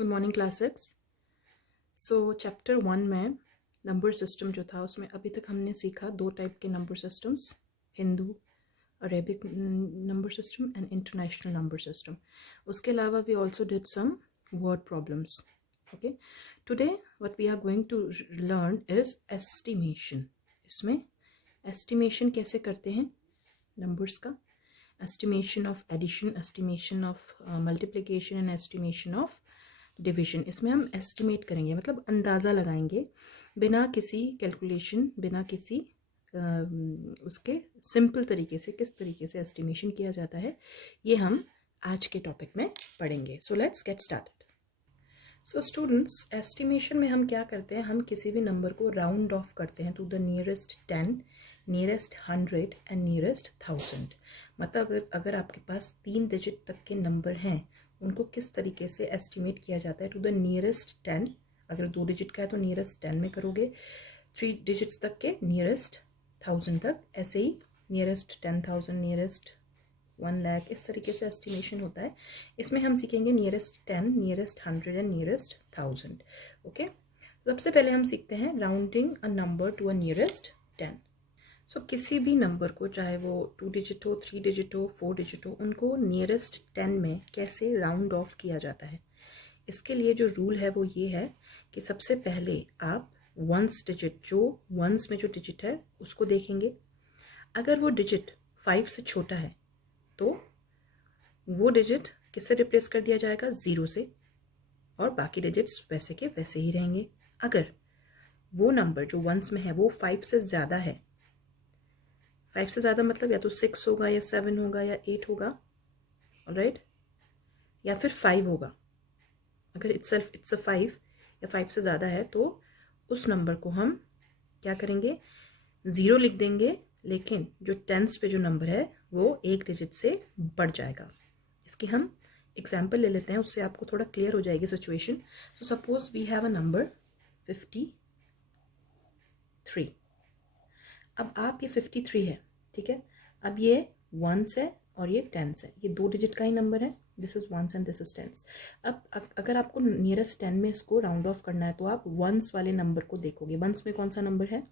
Good morning class 6। सो chapter 1 में number system जो था उसमें अभी तक हमने सीखा दो टाइप के number systems, Hindu Arabic number system and international number system. उसके अलावा we also did some word problems. Okay, today what we are going to learn is estimation. इसमें एस्टिमेशन कैसे करते हैं नंबर्स का, estimation of addition, estimation of multiplication and estimation of division. इसमें हम estimate करेंगे, मतलब अंदाज़ा लगाएंगे बिना किसी कैलकुलेशन, बिना किसी उसके सिंपल तरीके से किस तरीके से एस्टिमेशन किया जाता है, ये हम आज के टॉपिक में पढ़ेंगे। So let's get started. So students, estimation में हम क्या करते हैं, हम किसी भी नंबर को राउंड ऑफ करते हैं to the nearest 10, nearest 100 and nearest 1000। मतलब अगर आपके पास 3 डिजिट तक के नंबर हैं, उनको किस तरीके से एस्टिमेट किया जाता है टू द नियरेस्ट 10। अगर 2 डिजिट का है तो नियरेस्ट 10 में करोगे, 3 डिजिट्स तक के नियरेस्ट 1000 तक, ऐसे ही नियरेस्ट 10,000, नियरेस्ट 1 लाख, इस तरीके से एस्टिमेशन होता है। इसमें हम सीखेंगे nearest 10, nearest 100 and nearest 1000। Okay, सबसे पहले हम सीखते हैं rounding a number to a nearest 10। So किसी भी नंबर को, चाहे वो 2 डिजिट हो, 3 डिजिट हो, 4 डिजिट हो, उनको नियरेस्ट 10 में कैसे राउंड ऑफ किया जाता है। इसके लिए जो रूल है वो ये है कि सबसे पहले आप वंस डिजिट, जो वंस में जो डिजिट है उसको देखेंगे। अगर वो डिजिट 5 से छोटा है तो वो डिजिट किससे रिप्लेस कर दिया जाएगा, 0 से, और बाकी डिजिट्स वैसे के वैसे ही रहेंगे। अगर वो नंबर जो वंस में है वो 5 से ज़्यादा है, 5 से ज़्यादा मतलब या तो 6 होगा या 7 होगा या 8 होगा, राइट, या फिर 5 होगा। अगर इट्स अ 5 या 5 से ज़्यादा है तो उस नंबर को हम क्या करेंगे, 0 लिख देंगे, लेकिन जो टेंस पे जो नंबर है वो 1 डिजिट से बढ़ जाएगा। इसकी हम एग्जाम्पल ले लेते हैं, उससे आपको थोड़ा क्लियर हो जाएगी situation. So suppose we have a number 53। अब आप ये 53 है, ठीक है। अब ये वंस है और ये टेंस है, ये 2 डिजिट का ही नंबर है। This is ones and this is tens. अब अगर आपको नियरेस्ट 10 में इसको राउंड ऑफ करना है तो आप वंस वाले नंबर को देखोगे। वंस में कौन सा नंबर है,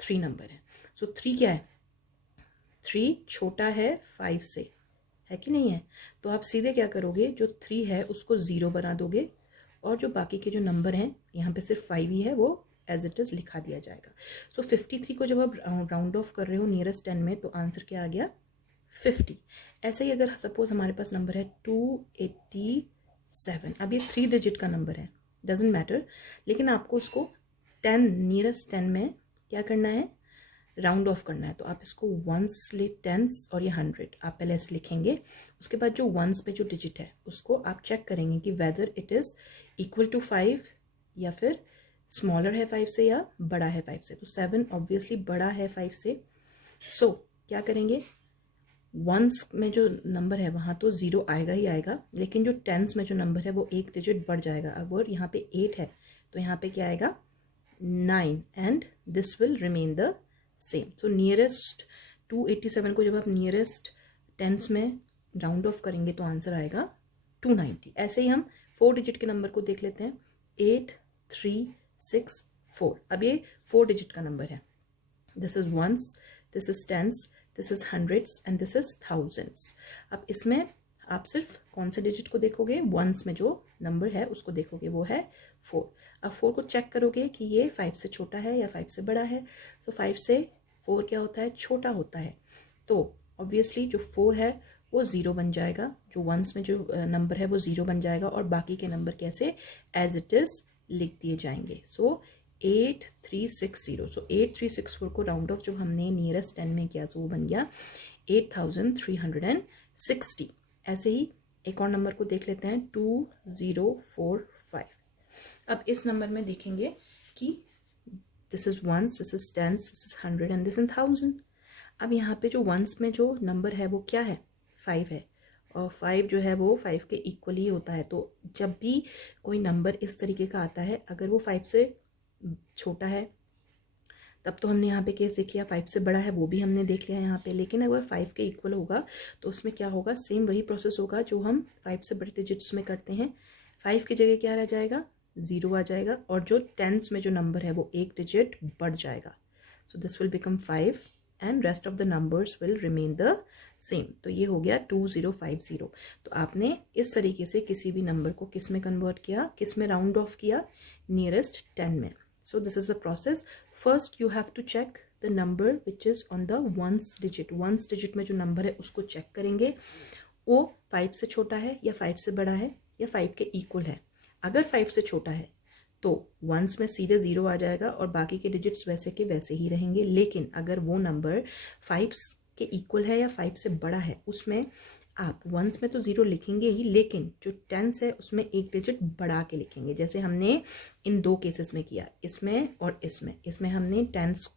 3 नंबर है। सो 3 क्या है, 3 छोटा है 5 से, है कि नहीं है। तो आप सीधे क्या करोगे, जो 3 है उसको 0 बना दोगे, और जो बाकी के जो नंबर हैं, यहाँ पे सिर्फ 5 ही है, वो एज इट इज़ लिखा दिया जाएगा। सो 53 को जब आप राउंड ऑफ कर रहे हो नियरेस्ट 10 में तो आंसर क्या आ गया, 50। ऐसे ही अगर सपोज हमारे पास नंबर है 287, अब ये 3 डिजिट का नंबर है, डजेंट मैटर, लेकिन आपको उसको 10 नियरेस्ट 10 में क्या करना है, राउंड ऑफ करना है। तो आप इसको वंस ले, टेंस और ये 100 आप पहले ऐसे लिखेंगे। उसके बाद जो वंस पे जो डिजिट है उसको आप चेक करेंगे कि whether it is equal to 5 या फिर स्मॉलर है 5 से या बड़ा है 5 से। तो 7 ऑब्वियसली बड़ा है 5 से। सो क्या करेंगे, वंस में जो नंबर है वहाँ तो 0 आएगा ही आएगा, लेकिन जो टेंस में जो नंबर है वो 1 डिजिट बढ़ जाएगा। अगर यहाँ पे 8 है तो यहाँ पे क्या आएगा, 9, and this will remain the same. So nearest 287 को जब आप नियरेस्ट टेंस में राउंड ऑफ करेंगे तो आंसर आएगा 290। ऐसे ही हम 4 डिजिट के नंबर को देख लेते हैं, 8364। अब ये 4 डिजिट का नंबर है। This is ones, this is tens, this is hundreds and this is thousands. अब इसमें आप सिर्फ कौन से डिजिट को देखोगे, वंस में जो नंबर है उसको देखोगे, वो है 4। अब 4 को चेक करोगे कि ये 5 से छोटा है या 5 से बड़ा है। सो 5 से 4 क्या होता है, छोटा होता है। तो ऑब्वियसली जो 4 है वो 0 बन जाएगा, जो वंस में जो नंबर है वो 0 बन जाएगा, और बाकी के नंबर कैसे, एज इट इज़ लिख दिए जाएंगे। सो 8360। सो 8364 को राउंड ऑफ जो हमने नियरेस्ट 10 में किया तो वो बन गया 8360। ऐसे ही एक और नंबर को देख लेते हैं, 2045। अब इस नंबर में देखेंगे कि this is ones, this is tens, this is 100 and this is 1000। अब यहाँ पे जो वंस में जो नंबर है वो क्या है, 5 है, और 5 जो है वो 5 के इक्वल ही होता है। तो जब भी कोई नंबर इस तरीके का आता है, अगर वो 5 से छोटा है तब तो हमने यहाँ पे केस देख लिया, 5 से बड़ा है वो भी हमने देख लिया यहाँ पे, लेकिन अगर 5 के इक्वल होगा तो उसमें क्या होगा, सेम वही प्रोसेस होगा जो हम 5 से बड़े डिजिट्स में करते हैं। 5 की जगह क्या रह जाएगा, 0 आ जाएगा, और जो टेंस में जो नंबर है वो एक डिजिट बढ़ जाएगा. So this will become 5 and rest of the numbers will remain the same. तो ये हो गया 2050. तो आपने इस तरीके से किसी भी नंबर को किस में कन्वर्ट किया, किस में राउंड ऑफ किया, नियरेस्ट 10 में. So this is the process. First you have to check the number which is on the ones digit. Ones digit में जो नंबर है उसको चेक करेंगे, वो 5 से छोटा है या 5 से बड़ा है या 5 के इक्वल है. अगर 5 से छोटा है तो वंस में सीधे 0 आ जाएगा और बाकी के डिजिट्स वैसे के वैसे ही रहेंगे. लेकिन अगर वो नंबर 5 के इक्वल है या 5 से बड़ा है, उसमें आप वंस में तो 0 लिखेंगे ही, लेकिन जो टेंस है उसमें एक डिजिट बढ़ा के लिखेंगे. जैसे हमने इन दो केसेस में किया, इसमें और इसमें हमने टेंस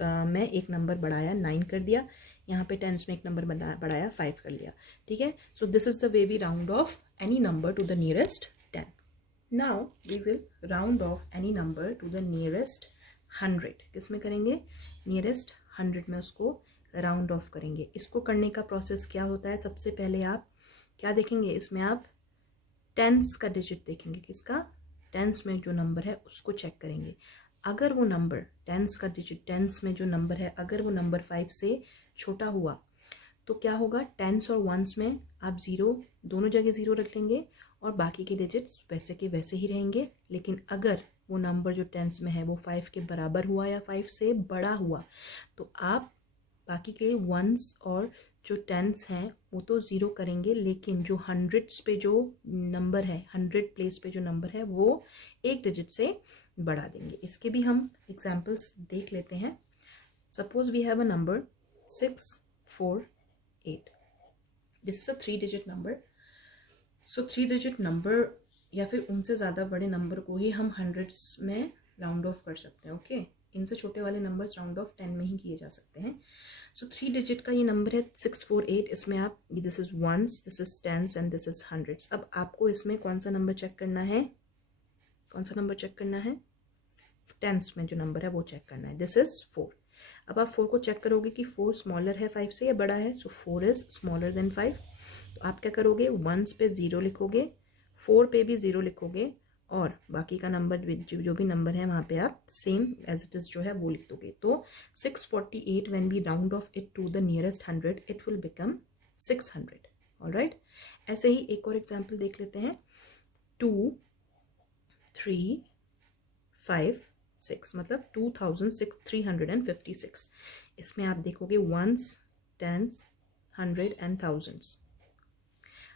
में एक नंबर बढ़ाया 9 कर दिया, यहाँ पे टेंस में एक नंबर बढ़ाया 5 कर लिया. ठीक है. So this is the way we round off any number to the nearest 10. Now we will round off any number to the nearest 100. किस में करेंगे, नियरेस्ट 100 में उसको राउंड ऑफ करेंगे. इसको करने का प्रोसेस क्या होता है, सबसे पहले आप क्या देखेंगे, इसमें आप टेंस का डिजिट देखेंगे. किसका, टेंस में जो नंबर है उसको चेक करेंगे. अगर वो नंबर टेंस का डिजिट, टेंस में जो नंबर है, अगर वो नंबर 5 से छोटा हुआ तो क्या होगा, टेंस और वंस में आप 0 दोनों जगह 0 रख लेंगे और बाकी के डिजिट्स वैसे के वैसे ही रहेंगे. लेकिन अगर वो नंबर जो टेंस में है वो 5 के बराबर हुआ या 5 से बड़ा हुआ तो आप बाकी के वंस और जो टेंस हैं वो तो 0 करेंगे, लेकिन जो हंड्रेड्स पे जो नंबर है, 100 प्लेस पे जो नंबर है वो एक डिजिट से बढ़ा देंगे. इसके भी हम एग्जाम्पल्स देख लेते हैं. Suppose we have a number 648. This is a 3 digit number. So 3 digit number या फिर उनसे ज़्यादा बड़े नंबर को ही हम हंड्रेड्स में राउंड ऑफ कर सकते हैं. ओके, इनसे छोटे वाले नंबर्स राउंड ऑफ 10 में ही किए जा सकते हैं. सो 3 डिजिट का ये नंबर है 648. इसमें आप, this is ones, this is tens and this is hundreds. अब आपको इसमें कौन सा नंबर चेक करना है, कौन सा नंबर चेक करना है, टेंस में जो नंबर है वो चेक करना है. This is 4. अब आप 4 को चेक करोगे कि 4 स्मॉलर है 5 से या बड़ा है. सो 4 इज स्मॉलर देन 5. तो आप क्या करोगे, वंस पे 0 लिखोगे, 4 पे भी 0 लिखोगे और बाकी का नंबर जो भी नंबर है वहाँ पे आप सेम एज इट इज जो है वो लिख दोगे. तो 648 when we round off it to the nearest 100 it will become 600. Alright. ऐसे ही एक और एग्जाम्पल देख लेते हैं. 2 3 5 6 मतलब 2356. इसमें आप देखोगे वंस, टेंस, 100 एंड थाउजेंड्स.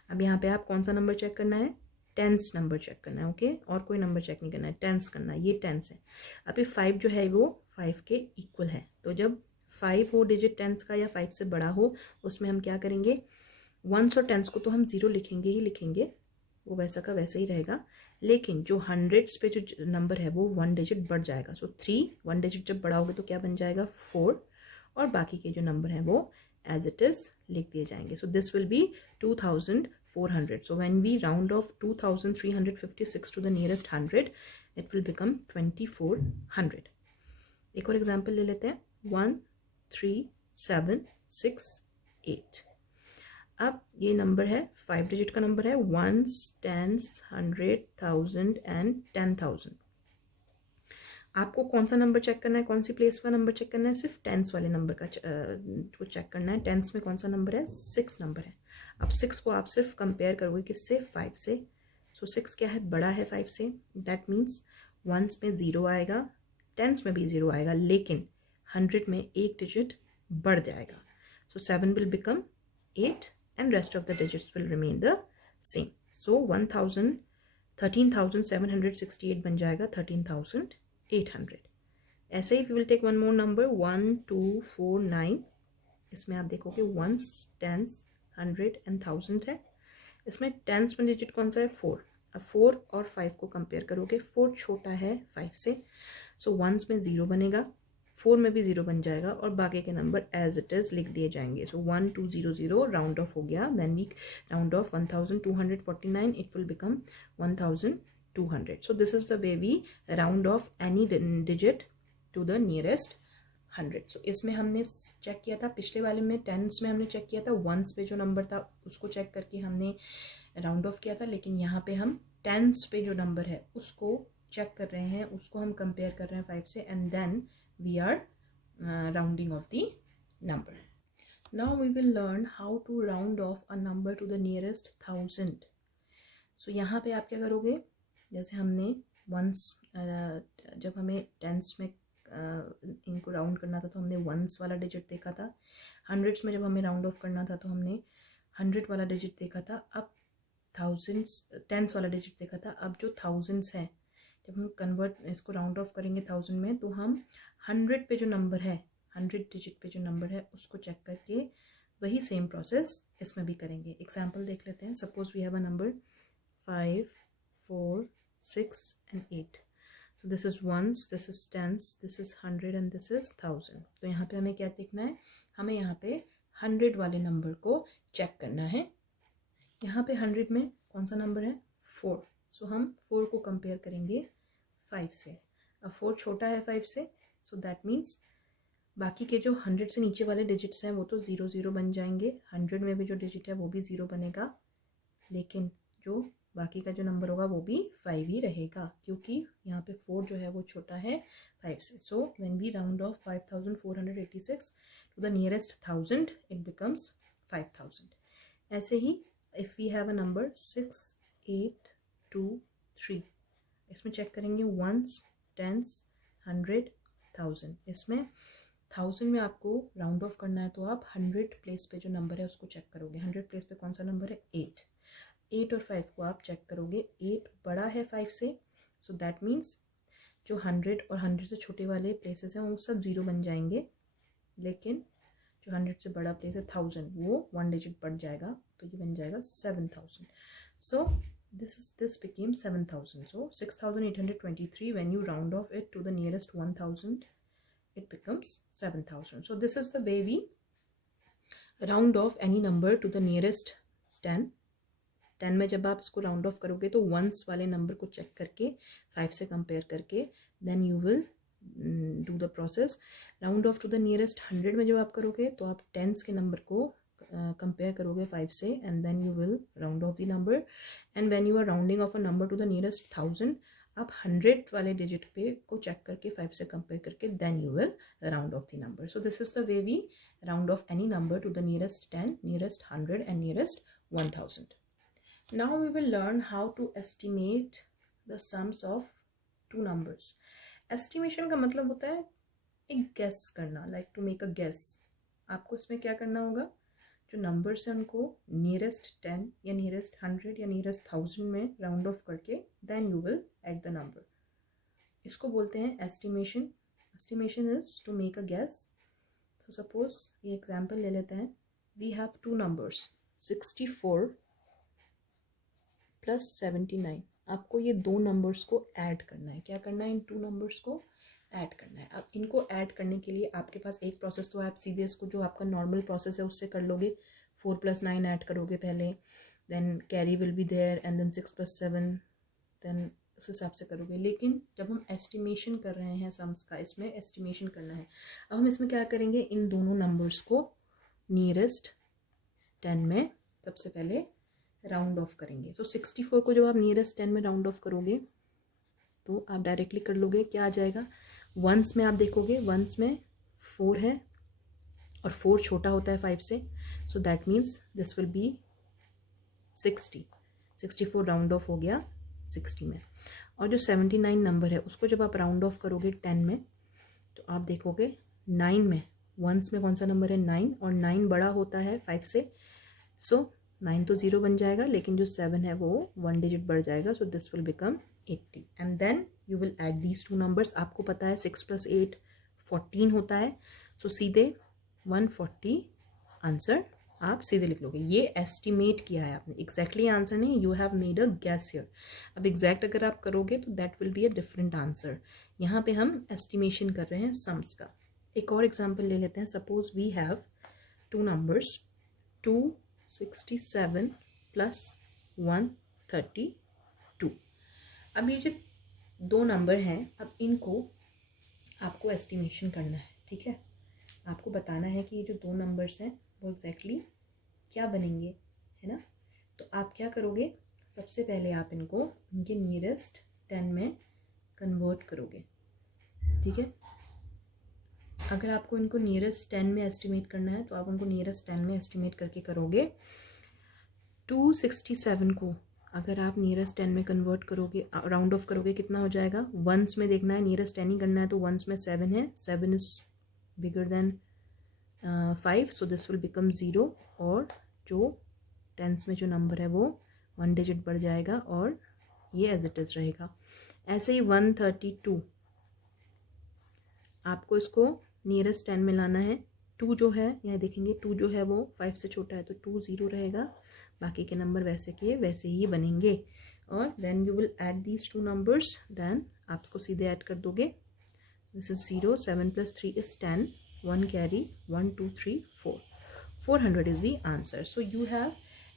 अब यहाँ पे आप कौन सा नंबर चेक करना है, टेंस नंबर चेक करना है. ओके, और कोई नंबर चेक नहीं करना है, टेंस करना है. ये टेंस है. अभी 5 जो है वो 5 के इक्वल है. तो जब 5 हो डिजिट टेंस का या 5 से बड़ा हो, उसमें हम क्या करेंगे, वंस और टेंस को तो हम 0 लिखेंगे ही लिखेंगे, वो वैसा का वैसा ही रहेगा. लेकिन जो हंड्रेड्स पे जो नंबर है वो 1 डिजिट बढ़ जाएगा. सो 3 1 डिजिट जब बढ़ाओगे तो क्या बन जाएगा, 4, और बाकी के जो नंबर है वो एज इट इज लिख दिए जाएंगे. So this will be 2400. So when we round off 2356 to the nearest 100 it will become 2400. एक और एग्जाम्पल ले लेते हैं. 1 3 7 6 8. अब ये नंबर है 5 डिजिट का नंबर है, वंस, टेंस, 100, 1000 एंड 10,000. आपको कौन सा नंबर चेक करना है, कौन सी प्लेस का नंबर चेक करना है, सिर्फ टेंस वाले नंबर का को चेक करना है. टेंस में कौन सा नंबर है, 6 नंबर है. अब 6 को आप सिर्फ कंपेयर करोगे किससे, 5 से. सो 6 क्या है, बड़ा है 5 से. दैट मीन्स वंस में 0 आएगा, टेंस में भी 0 आएगा, लेकिन 100 में एक डिजिट बढ़ जाएगा. सो 7 will become 8 and rest of the digits will remain the same. So 13,768 बन जाएगा 13,800. ऐसे ही we will take one more number 1 2 4 9. इसमें आप देखोगे वंस, टेंस, 100 and 1000 है. इसमें टेंस में डिजिट कौन सा है, 4. अब 4 और 5 को कंपेयर करोगे, 4 छोटा है 5 से. सो वंस में 0 बनेगा, 4 में भी 0 बन जाएगा और बाकी के नंबर एज इट इज लिख दिए जाएंगे. सो 1200 राउंड ऑफ हो गया. Then we round off 1249 it will become 1200. So this is the way we round off any digit to the nearest 100. So इसमें हमने चेक किया था, पिछले वाले में टेंस में हमने चेक किया था, वंस पे जो नंबर था उसको चेक करके हमने राउंड ऑफ किया था. लेकिन यहाँ पे हम टेंस पे जो नंबर है उसको चेक कर रहे हैं, उसको हम कंपेयर कर रहे हैं 5 से, and then we are rounding off the number. Now we will learn how to round off a number to the nearest 1000. So यहाँ पे आप क्या करोगे, जैसे हमने वंस जब हमें टेंस में इनको राउंड करना था तो हमने वंस वाला डिजिट देखा था. हंड्रेड्स में जब हमें राउंड ऑफ करना था तो हमने 100 वाला डिजिट देखा था. अब थाउजेंड्स टेंस वाला डिजिट देखा था. अब जो थाउजेंड्स है, जब हम कन्वर्ट इसको राउंड ऑफ करेंगे 1000 में, तो हम 100 पे जो नंबर है, 100 डिजिट पे जो नंबर है उसको चेक करके वही सेम प्रोसेस इसमें भी करेंगे. एग्जाम्पल देख लेते हैं. Suppose we have a number 5, 4, 6 and 8. So this is ones, this is tens, this is 100 and this is 1000. तो यहाँ पे हमें क्या देखना है, हमें यहाँ पे 100 वाले नंबर को चेक करना है. यहाँ पे 100 में कौन सा नंबर है, 4. सो हम 4 को कंपेयर करेंगे 5 से. अब 4 छोटा है 5 से, सो दैट मीन्स बाकी के जो 100 से नीचे वाले डिजिट्स हैं वो तो 0 0 बन जाएंगे. 100 में भी जो डिजिट है वो भी 0 बनेगा, लेकिन जो बाकी का जो नंबर होगा वो भी 5 ही रहेगा, क्योंकि यहाँ पे 4 जो है वो छोटा है 5 से. So when we round off 5486 to the nearest 1000 it becomes 5000. ऐसे ही if we have a number 6, 8, 2, 3, इसमें चेक करेंगे वंस, टेंस, 100, 1000. इसमें 1000 में आपको राउंड ऑफ करना है तो आप 100 प्लेस पे जो नंबर है उसको चेक करोगे. 100 प्लेस पे कौन सा नंबर है, 8. 8 और 5 को आप चेक करोगे. 8 बड़ा है 5 से, सो दैट मीन्स जो 100 और 100 से छोटे वाले प्लेसेस हैं वो सब 0 बन जाएंगे, लेकिन जो 100 से बड़ा प्लेस है 1000 वो 1 डिजिट बढ़ जाएगा, तो ये बन जाएगा 7000. सो this became 7000. So 6823, when you round off it to the nearest 1000 it becomes 7000. So this is the way we round off any number to the nearest 10. 10 में जब आप इसको राउंड ऑफ करोगे तो वंस वाले नंबर को चेक करके 5 से कंपेयर करके then you will do the process. Round off to the nearest 100 में जब आप करोगे तो आप टेंस के नंबर को कंपेयर करोगे 5 से, and then you will round off the number. And when you are rounding off a number to the nearest 1000 आप 100 वाले डिजिट पे को चेक करके 5 से कंपेयर करके then you will round off the number. So this is the way we round off any number to the nearest 10, nearest 100 and nearest 1000. Now we will learn how to estimate the sums of two numbers. Estimation का मतलब होता है एक guess करना, like to make a guess. आपको इसमें क्या करना होगा, जो numbers हैं उनको nearest 10 या nearest 100 या nearest 1000 में round off करके then you will add the number. इसको बोलते हैं estimation. Estimation is to make a guess. So suppose ये example ले लेते हैं. We have two numbers 64 plus 79. आपको ये दो नंबर्स को ऐड करना है. क्या करना है, इन टू नंबर्स को ऐड करना है. अब इनको ऐड करने के लिए आपके पास एक प्रोसेस तो है, आप सीधे इसको जो आपका नॉर्मल प्रोसेस है उससे कर लोगे. 4 + 9 ऐड करोगे पहले, then carry will be there, and then 6 + 7, then उस हिसाब से करोगे. लेकिन जब हम एस्टिमेशन कर रहे हैं सम्स का, इसमें एस्टिमेशन करना है. अब हम इसमें क्या करेंगे, इन दोनों नंबर्स को नियरेस्ट 10 में सबसे पहले राउंड ऑफ करेंगे. सो 64 को जब आप नियरेस्ट 10 में राउंड ऑफ करोगे तो आप डायरेक्टली कर लोगे. क्या आ जाएगा, वंस में आप देखोगे, वंस में 4 है और 4 छोटा होता है 5 से, so that means this will B 60. 64 round off हो गया 60 में. और जो 79 नंबर है उसको जब आप राउंड ऑफ करोगे 10 में तो आप देखोगे 9 में, वंस में कौन सा नंबर है, 9, और 9 बड़ा होता है 5 से, सो 9 तो 0 बन जाएगा, लेकिन जो 7 है वो 1 डिजिट बढ़ जाएगा. So this will become 80, and then you will add these two numbers. आपको पता है 6 + 8 14 होता है, सो सीधे 140 आंसर आप सीधे लिख लोगे. ये एस्टिमेट किया है आपने, एग्जैक्टली आंसर नहीं, you have made a gas here. अब एग्जैक्ट अगर आप करोगे तो that will be a different answer. यहाँ पे हम एस्टिमेशन कर रहे हैं सम्स का. एक और एग्जाम्पल ले लेते हैं. Suppose we have two numbers 267 + 132. अब ये जो दो नंबर हैं, अब इनको आपको एस्टिमेशन करना है. ठीक है, आपको बताना है कि ये जो दो नंबर्स हैं वो एग्जैक्टली क्या बनेंगे, है ना. तो आप क्या करोगे, सबसे पहले आप इनको इनके नियरेस्ट 10 में कन्वर्ट करोगे, ठीक है। अगर आपको इनको नियरेस्ट 10 में एस्टिमेट करना है तो आप उनको नियरेस्ट 10 में एस्टिमेट करके करोगे। 267 को अगर आप नियरेस्ट 10 में कन्वर्ट करोगे, राउंड ऑफ करोगे, कितना हो जाएगा? वंस में देखना है, नियरेस्ट 10 ही करना है, तो वंस में 7 है, 7 is bigger than 5, so this will become 0, और जो टेंस में जो नंबर है वो 1 डिजिट बढ़ जाएगा और ये एज इट इज़ रहेगा। ऐसे ही 132 आपको इसको नियरेस्ट 10 में लाना है। 2 जो है, यहाँ देखेंगे 2 जो है वो 5 से छोटा है, तो 2 0 रहेगा, बाकी के नंबर वैसे के वैसे ही बनेंगे। और then you will add these 2 numbers, then आप इसको सीधे ऐड कर दोगे। This is 0, 7 + 3 is 10, 1 carry, 1 2 3 4, 400 is the answer. So you have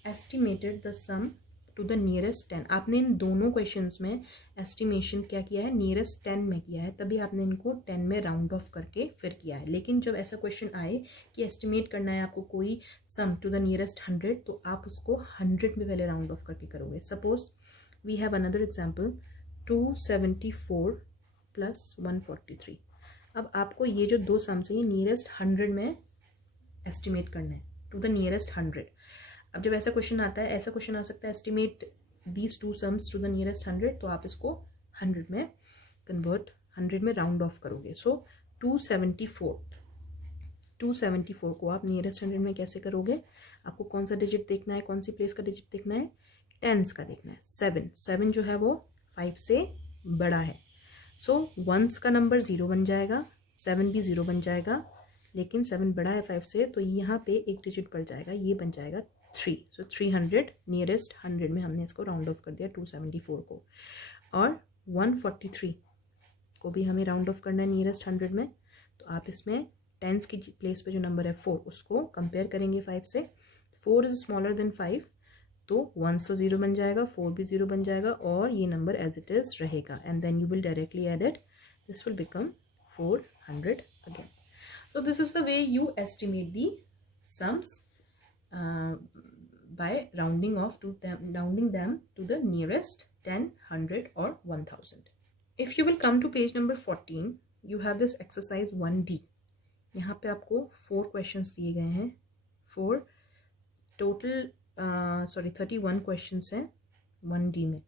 estimated the sum to the nearest 10। आपने इन दोनों क्वेश्चंस में एस्टिमेशन क्या किया है? नियरेस्ट 10 में किया है, तभी आपने इनको 10 में राउंड ऑफ करके फिर किया है। लेकिन जब ऐसा क्वेश्चन आए कि एस्टिमेट करना है आपको कोई सम टू द नियरेस्ट 100, तो आप उसको 100 में पहले राउंड ऑफ करके करोगे। Suppose we have another example, 274 + 143। अब आपको ये जो दो सम्स हैं ये नियरेस्ट 100 में एस्टिमेट करना है, टू द नियरेस्ट 100। अब जब ऐसा क्वेश्चन आता है, ऐसा क्वेश्चन आ सकता है estimate these 2 sums to the nearest 100, तो आप इसको 100 में कन्वर्ट, 100 में राउंड ऑफ करोगे। सो 274 को आप नियरेस्ट 100 में कैसे करोगे? आपको कौन सा डिजिट देखना है, कौन सी प्लेस का डिजिट देखना है? टेंस का देखना है। 7 जो है वो 5 से बड़ा है, सो वंस का नंबर 0 बन जाएगा, 7 भी 0 बन जाएगा, लेकिन 7 बड़ा है 5 से, तो यहाँ पे एक डिजिट बढ़ जाएगा, ये बन जाएगा 3। सो 300 नियरेस्ट 100 में हमने इसको राउंड ऑफ कर दिया 274 को। और 143 को भी हमें राउंड ऑफ करना है नियरेस्ट 100 में, तो आप इसमें टेंस की प्लेस पे जो नंबर है 4, उसको कंपेयर करेंगे 5 से। 4 इज स्मॉलर देन 5, तो 1 तो 0 बन जाएगा, 4 भी 0 बन जाएगा, और ये नंबर एज इट इज रहेगा, and then you will directly add it, this will become 400 again. So this is the way you estimate the sums by rounding them to the nearest 10, 100 or 1000. If you will come to page number 14, you have this exercise 1D. यहाँ पे आपको 4 questions दिए गए हैं, 4 total 31 questions हैं 1D में।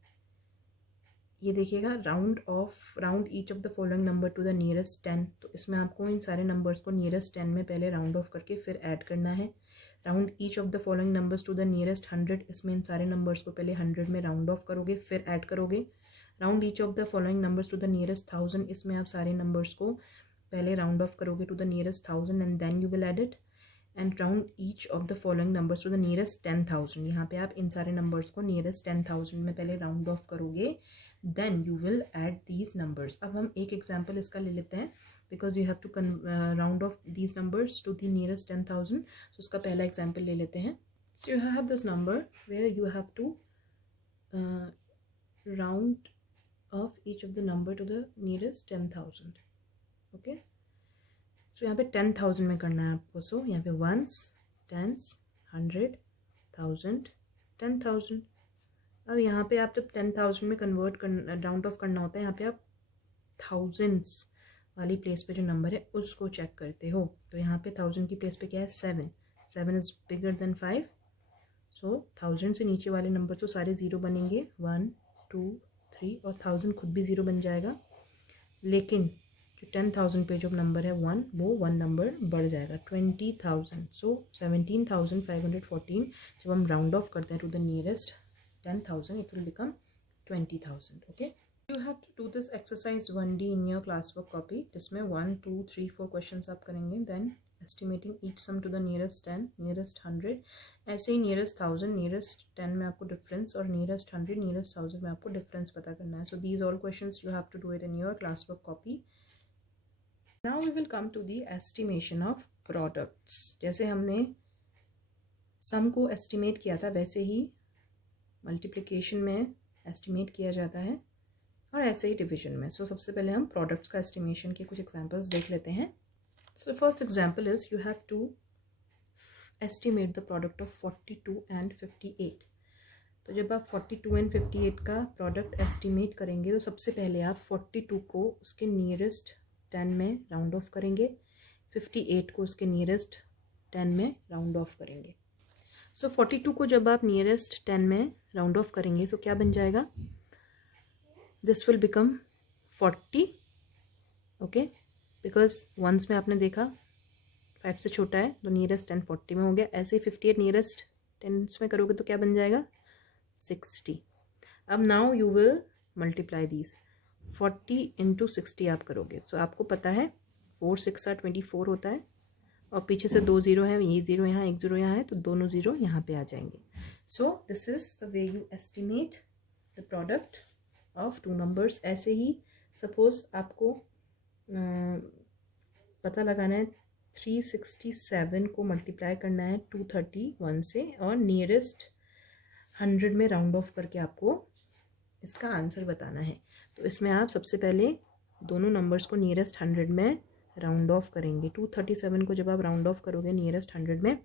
ये देखिएगा, round each of the following number to the nearest 10, तो इसमें आपको इन सारे नंबर्स को नियरेस्ट 10 में पहले राउंड ऑफ करके फिर ऐड करना है। Round each of the following numbers to the nearest 100, इसमें इन सारे नंबर्स को पहले 100 में राउंड ऑफ करोगे फिर ऐड करोगे। Round each of the following numbers to the nearest 1000, इसमें आप सारे नंबर्स को पहले राउंड ऑफ करोगे to the nearest 1000 and then you will add it. And round each of the following numbers to the nearest 10,000, यहाँ पे आप इन सारे नंबर्स को नियरेस्ट 10,000 में पहले राउंड ऑफ करोगे, then you will add these numbers. अब हम एक एग्जाम्पल इसका ले लेते हैं, because you have to round off these numbers to the nearest 10,000. So उसका पहला एग्जाम्पल ले लेते हैं. So you have this number where you have to round off each of the number to the nearest 10,000. Okay. So यहाँ पे 10,000 में करना है आपको. So यहाँ पे ones, tens, 100, 1000, 10,000. अब यहाँ पे आप जब 10,000 में कन्वर्ट करना, राउंड ऑफ करना होता है, यहाँ पे आप थाउजेंड्स वाली प्लेस पे जो नंबर है उसको चेक करते हो। तो यहाँ पे 1000 की प्लेस पे क्या है? 7 इज़ बिगर देन 5, सो 1000 से नीचे वाले नंबर तो सारे 0 बनेंगे, 1 2 3, और 1000 खुद भी 0 बन जाएगा, लेकिन जो 10,000 पे जो नंबर है 1, वो 1 नंबर बढ़ जाएगा, 20,000। सो 17,514 जब हम राउंड ऑफ करते हैं to the nearest 10,000, it will become 20,000. Okay, you have to do this exercise 1D in your classwork copy, जिसमें 1 2 3 4 questions आप करेंगे, then estimating each sum to the nearest 10, nearest 100, ऐसे ही nearest 1000, nearest 10 में आपको difference, और nearest 100, nearest 1000 में आपको difference पता करना है. So these all questions you have to do it in your classwork copy. Now we will come to the estimation of products. जैसे हमने sum को estimate किया था, वैसे ही मल्टीप्लिकेशन में एस्टिमेट किया जाता है, और ऐसे ही डिवीजन में. सो सबसे पहले हम प्रोडक्ट्स का एस्टिमेशन के कुछ एग्जांपल्स देख लेते हैं. So first example is you have to estimate the product of 42 and 58. तो जब आप 42 एंड 58 का प्रोडक्ट एस्टिमेट करेंगे तो सबसे पहले आप 42 को उसके नियरेस्ट 10 में राउंड ऑफ करेंगे, 58 को उसके नियरेस्ट 10 में राउंड ऑफ करेंगे। सो 42 को जब आप नियरेस्ट 10 में राउंड ऑफ करेंगे तो क्या बन जाएगा, this will become 40, okay, because ones में आपने देखा 5 से छोटा है तो नियरेस्ट 10 40 में हो गया। ऐसे ही 58 नियरेस्ट 10 में करोगे तो क्या बन जाएगा 60। अब now you will multiply these, 40 into 60 आप करोगे तो आपको पता है 4 6 24 होता है, और पीछे से 2 0 है, ये 0 यहाँ 1 0 यहाँ है, तो दोनों 0 यहाँ पे आ जाएंगे। So this is the way you estimate the product of two numbers. ऐसे ही सपोज आपको पता लगाना है 367 को मल्टीप्लाई करना है 231 से, और नियरेस्ट 100 में राउंड ऑफ करके आपको इसका आंसर बताना है। तो इसमें आप सबसे पहले दोनों नंबर्स को नियरेस्ट 100 में राउंड ऑफ करेंगे। 237 को जब आप राउंड ऑफ करोगे नियरेस्ट 100 में,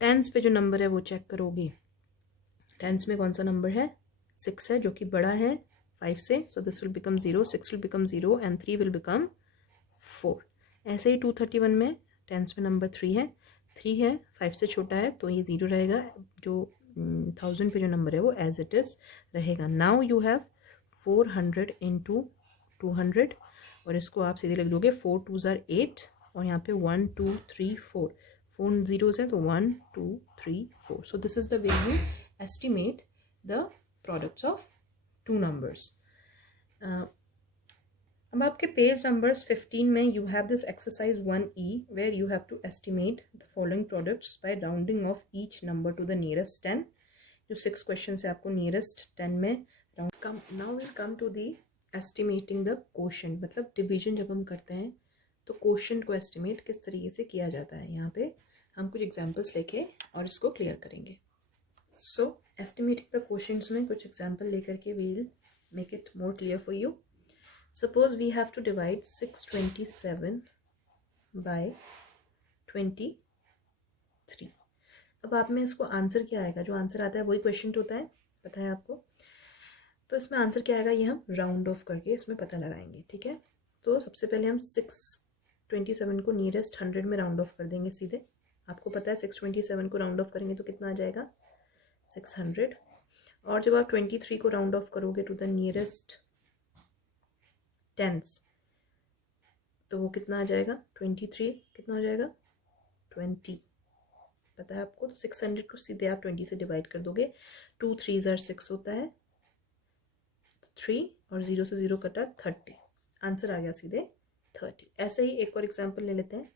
टेंस पे जो नंबर है वो चेक करोगे। टेंस में कौन सा नंबर है, 6 है, जो कि बड़ा है 5 से, सो this will become 0, 6 will become 0 and 3 will become 4। ऐसे ही 231 में टेंस में नंबर 3 है, 3 है, 5 से छोटा है तो ये 0 रहेगा, जो 1000 पे जो नंबर है वो एज इट इज़ रहेगा। नाउ यू हैव 400 इंटू 200, और इसको आप सीधे लिख दोगे 4 2 8, और यहाँ पे 1 2 3 4, 4 zeros है तो 1 2 3 4। So this is the way you estimate the products of two numbers. अब आपके पेज नंबर्स 15 में you have this exercise 1E where you have to estimate the following products by rounding off each number to the nearest 10। जो 6 question है आपको नियरेस्ट 10 में round. Now will come to the estimating the quotient, मतलब division जब हम करते हैं तो कोशेंट को एस्टिमेट किस तरीके से किया जाता है। यहाँ पे हम कुछ एग्जांपल्स लेके और इसको क्लियर करेंगे। सो एस्टिमेटिंग द कोशेंट्स में कुछ एग्जांपल लेकर के we will make it more clear for you. Suppose we have to divide 627 by 23। अब आप में इसको आंसर क्या आएगा, जो आंसर आता है वही क्वेश्चन होता है, पता है आपको। तो इसमें आंसर क्या आएगा ये हम राउंड ऑफ करके इसमें पता लगाएंगे, ठीक है। तो सबसे पहले हम 627 को नियरेस्ट 100 में राउंड ऑफ कर देंगे सीधे। आपको पता है 627 को राउंड ऑफ करेंगे तो कितना आ जाएगा 600, और जब आप 23 को राउंड ऑफ करोगे टू द नियरेस्ट टेंस तो वो कितना आ जाएगा 23, कितना हो जाएगा 20, पता है आपको। तो 600 को सीधे आप 20 से डिवाइड कर दोगे, 2 3 6 होता है, 3 और 0 से 0 कटा 30, आंसर आ गया सीधे 30। ऐसे ही एक और एग्जांपल ले लेते हैं,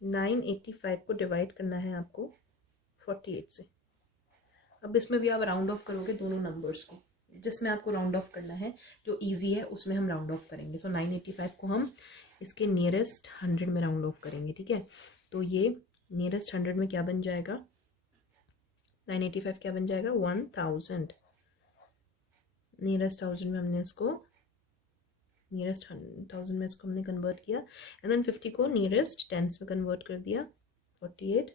985 को डिवाइड करना है आपको 48 से। अब इसमें भी आप राउंड ऑफ करोगे दोनों नंबर्स को, जिसमें आपको राउंड ऑफ करना है जो इजी है उसमें हम राउंड ऑफ करेंगे। सो 985 को हम इसके नियरेस्ट 100 में राउंड ऑफ करेंगे, ठीक है। तो ये नियरेस्ट 100 में क्या बन जाएगा, 985 क्या बन जाएगा 1000। नियरेस्ट 1000 में हमने इसको नियरेस्ट 1000 में इसको हमने कन्वर्ट किया, एंड देन 50 को नियरेस्ट टेंस में कन्वर्ट कर दिया, 48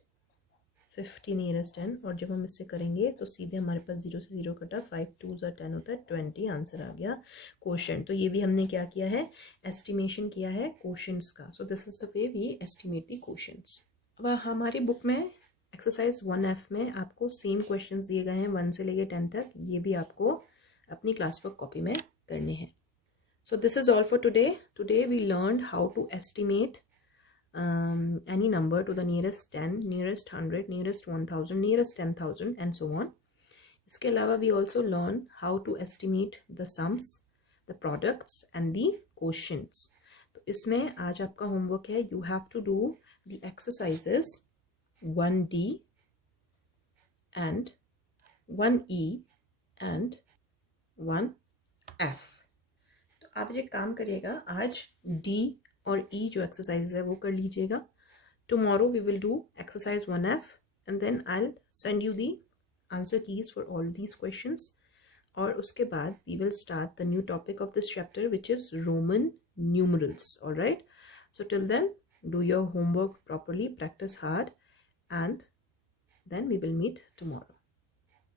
50 नियरेस्ट 10, और जब हम इससे करेंगे तो सीधे हमारे पास 0 से 0 कटा, 5 2 10 होता है 20, आंसर आ गया कोशेंट। तो ये भी हमने क्या किया है, एस्टिमेशन किया है कोशेंट्स का। So this is the way we estimate the quotients. अब हमारी बुक में एक्सरसाइज 1F में आपको सेम क्वेश्चंस दिए गए हैं 1 से लेके 10 तक, ये भी आपको अपनी क्लास वर्क कॉपी में करने हैं। So this is all for today. Today we learned how to estimate any number to the nearest 10, nearest 100, nearest 1000, nearest 10,000 and so on. इसके अलावा we also learn how to estimate the sums, the products and the quotients. तो इसमें आज आपका homework है, you have to do the exercises 1D and 1E and 1F। तो आप ये काम करिएगा, आज D और E जो एक्सरसाइज है वो कर लीजिएगा। Tomorrow we will do exercise 1F and then I will send you the answer keys for all these questions, और उसके बाद we will start the new topic of this chapter which is Roman numerals. Alright, so till then do your homework properly, practice hard, and then we will meet tomorrow.